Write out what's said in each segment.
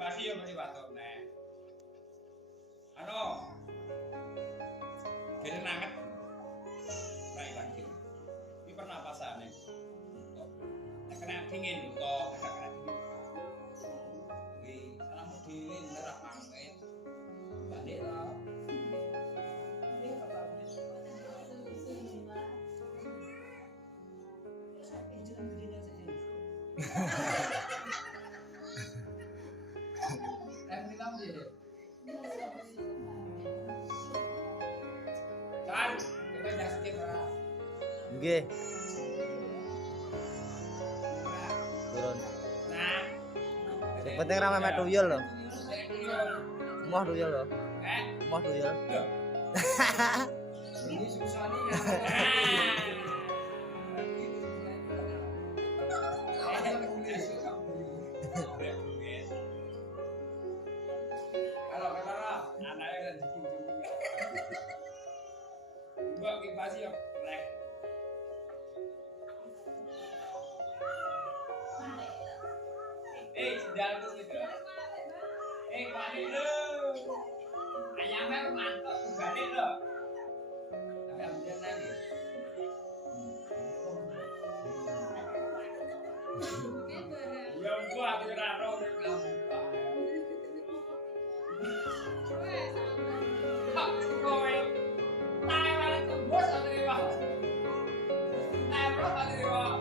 Kipasi yo mesti watuk nek. Ano. Kene nanget. Baik lagi. Iki pernapasane. Nek kena dingin kok, kena dingin. Kuwi salah dingin merah pangket. Balik lah. Kan, kita jangan sedih lah. Nggih. Turun. Nah, Sing penting ra memet tuyul lho. Moh tuyul lho. Moh tuyul. Ini susah nih ya. Kalau kata anaknya kan dikincing. Mbak kipasi yo lek. Sendal tuh gitu. Balik lo. Ayamnya mantap, balik lo. Tapi ambil lagi. Ya gua aku raro nek kamu. Pak, kowe. Tai wala tembus atau apa? Tai berapa tadi, Pak?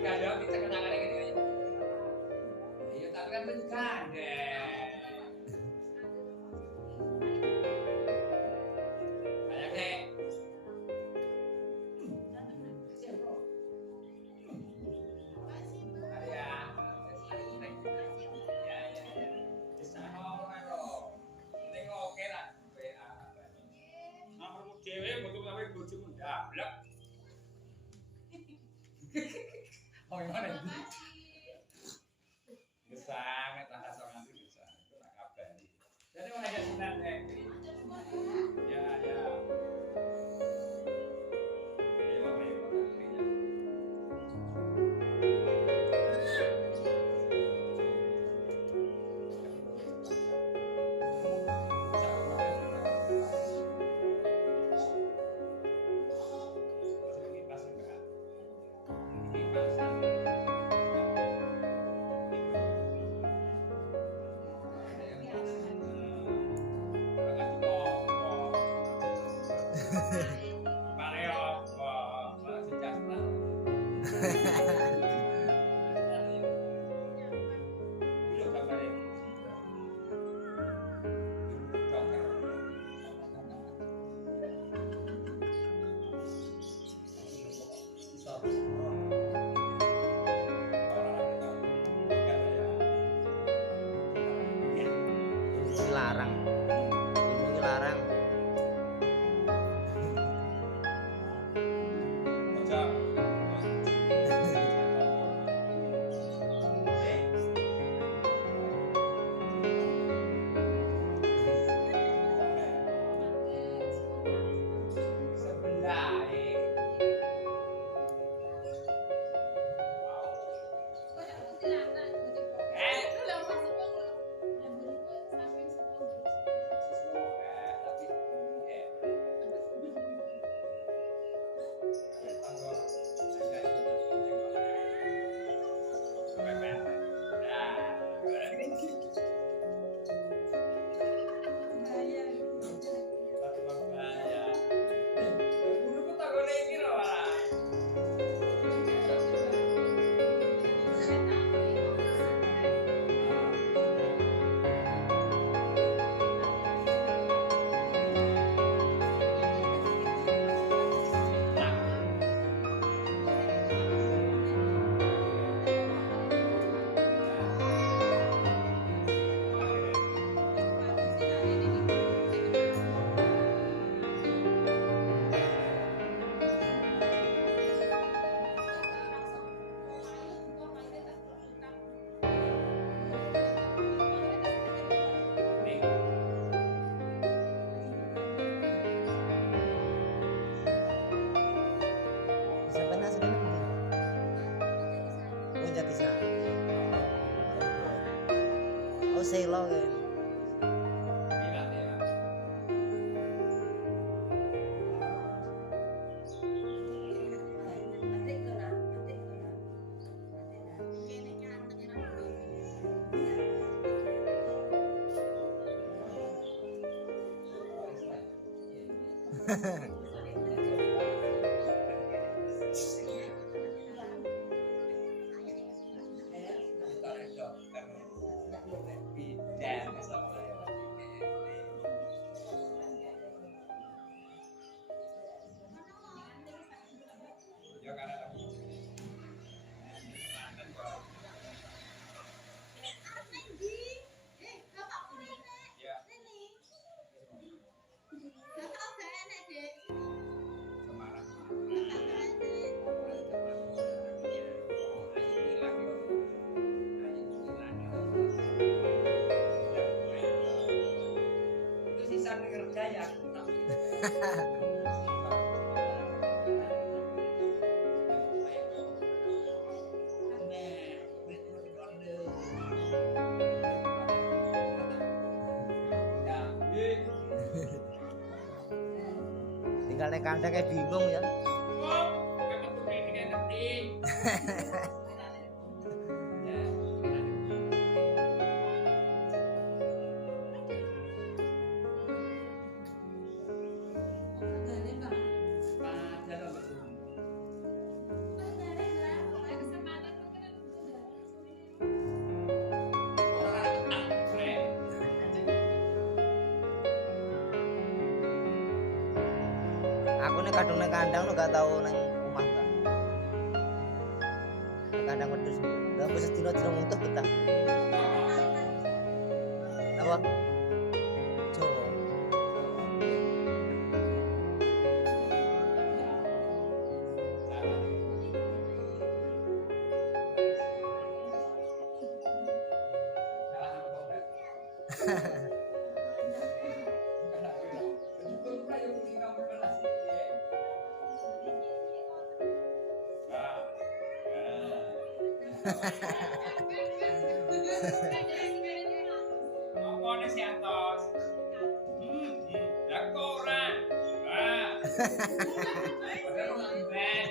Gandeng kita kenangan gini. Iya, tapi kan gandeng. Kayak deh. Oh gimana itu? Sangat lah sangat bisa. Tak kabari. Jadi mau ngajak Sinan ya. Ya. Larang. Oh selo kan. Gila ya. Ya karena ya Semarang. Itu sisa kerja ya. Tinggal nek kandang kayak bingung ya. Aku nih kadung nang kandang lo gak tau nang omah ta. Nang kandang wedhus. Lah wis dina-dina mutuh betah. Apa? Jawa. Apa nih si Antos? Lah kok ora? Padahal ora ben.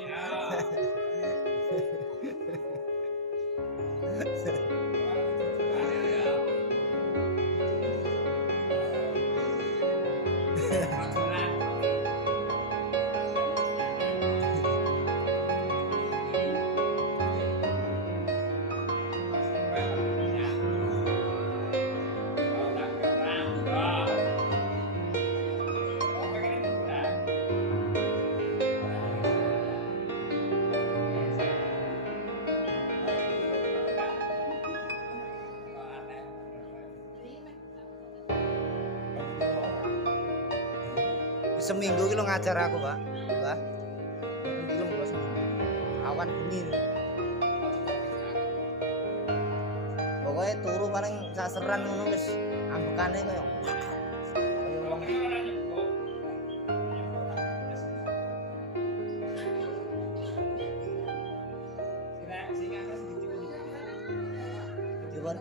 Seminggu ki lo ngajar aku, Pak. Mbah. Iki lho seminggu. Awan bengi. Pokoknya turu paling saseran ngono wis ambekane koyo. Coba.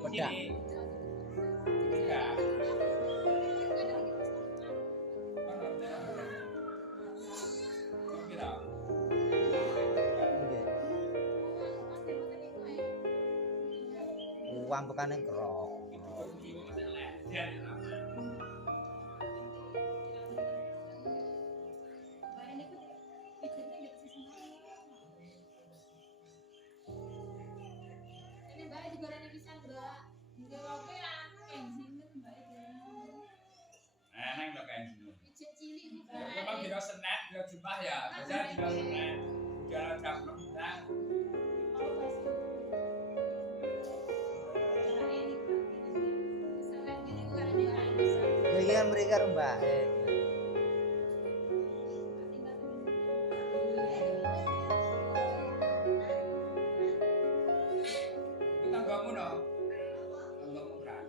Pedak. Ambekane kerok. Neng lo kayak gini. Memang tidak Senin, tidak Jumat ya. Biasanya tidak Senin. Jalan jam 6. Ya mereka Mbak. Itu tanggamu no. Tanggamu kan.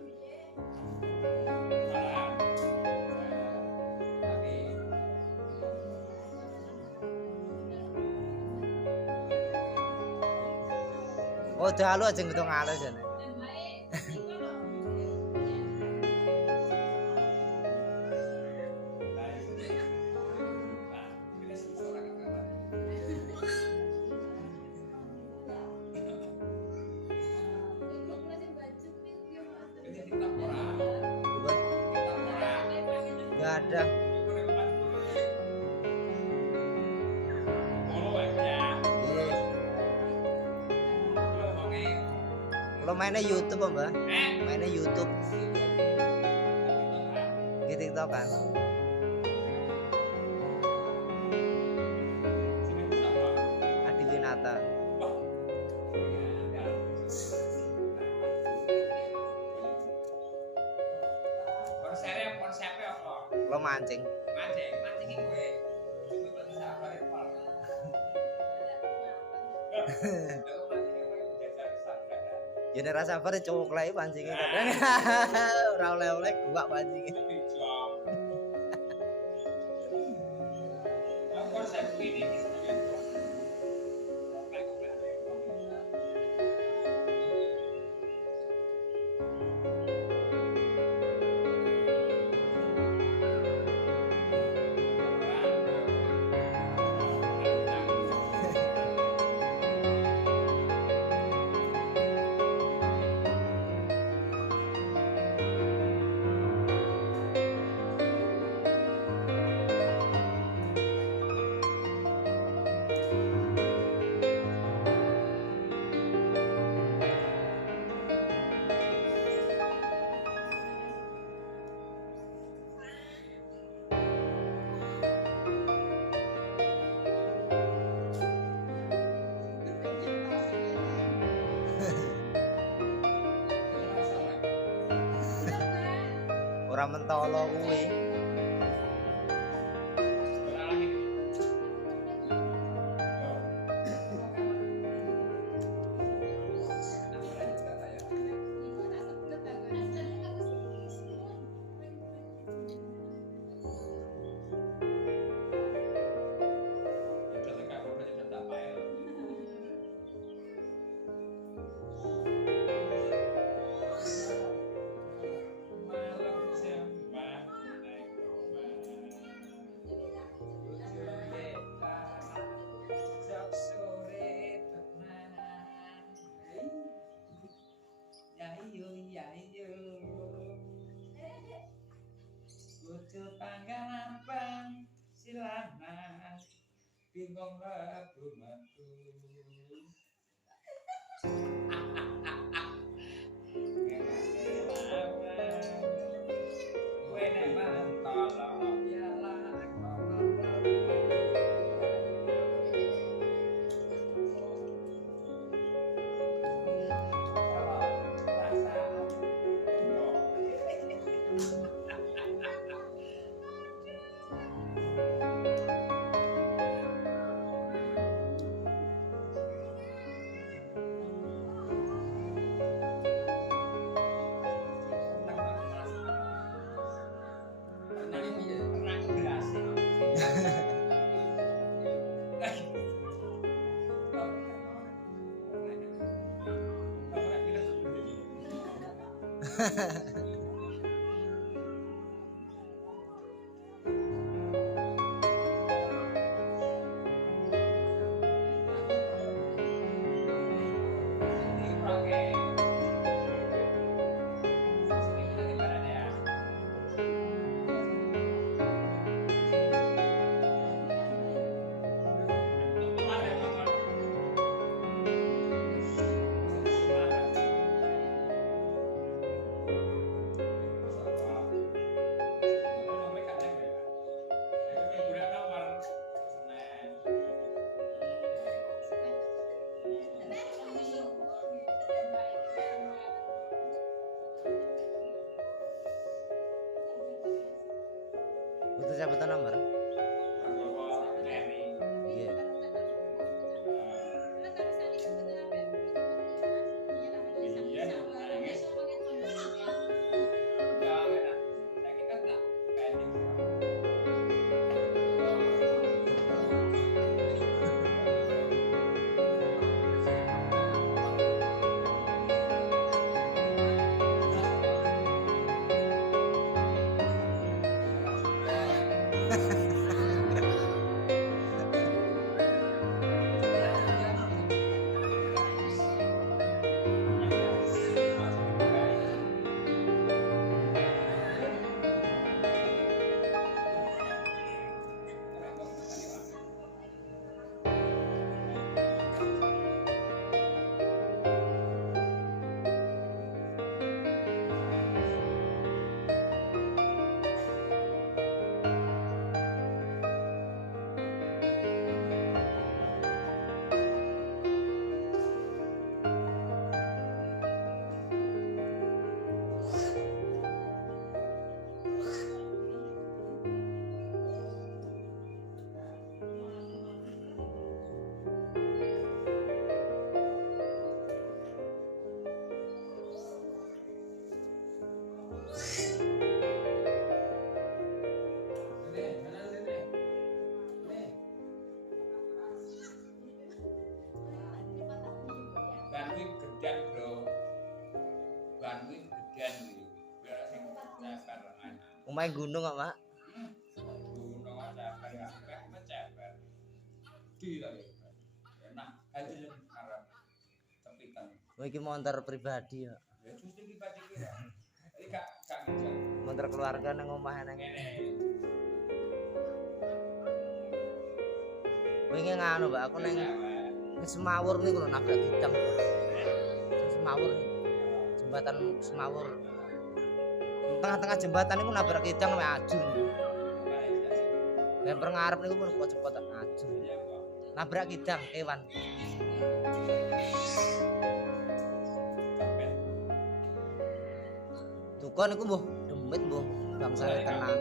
Oh, dalu aja ngitung alus jane. Nggak ada. Iya. Kalau mainnya YouTube apa? Mainnya YouTube. Di TikTok kan. Adi Winata. Konsepnya apa? Lo mancing. Mancing gue. Itu berarti sabar ya, Pak. Jadi rasa apa cowok lagi pancingnya kadang. Ora oleh-oleh gua pancingnya. Konsep ini Ora mentolo kuwi. bingung lagu matu. Butuh siapa nomor? Iya. Main gunung kok, Mak. Gunung aja kayak menceper. Gila ya. Enak aja yang Arab. Tepikan. Oh, iki montor pribadi ya. Ya cuci pribadi kira. Jadi gak ngejak. Montor keluarga nang omah nang. Ngene. Wingi nganu, Mbak, aku nang Semawur niku lho nabrak gidang. Semawur. Jembatan Semawur. Tengah-tengah jembatan niku nabrak gidang mek ajur. Dan ngarep niku pun cepet ajur. Nabrak gidang kewan. Duka niku mbuh demit mbuh bangsane tenang.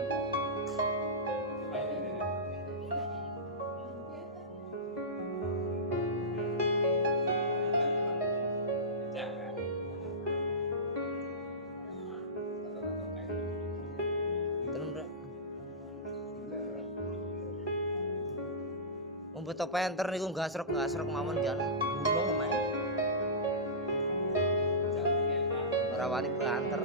Beto penter niku gasrek mawon jan gunung main. Ora wani banter.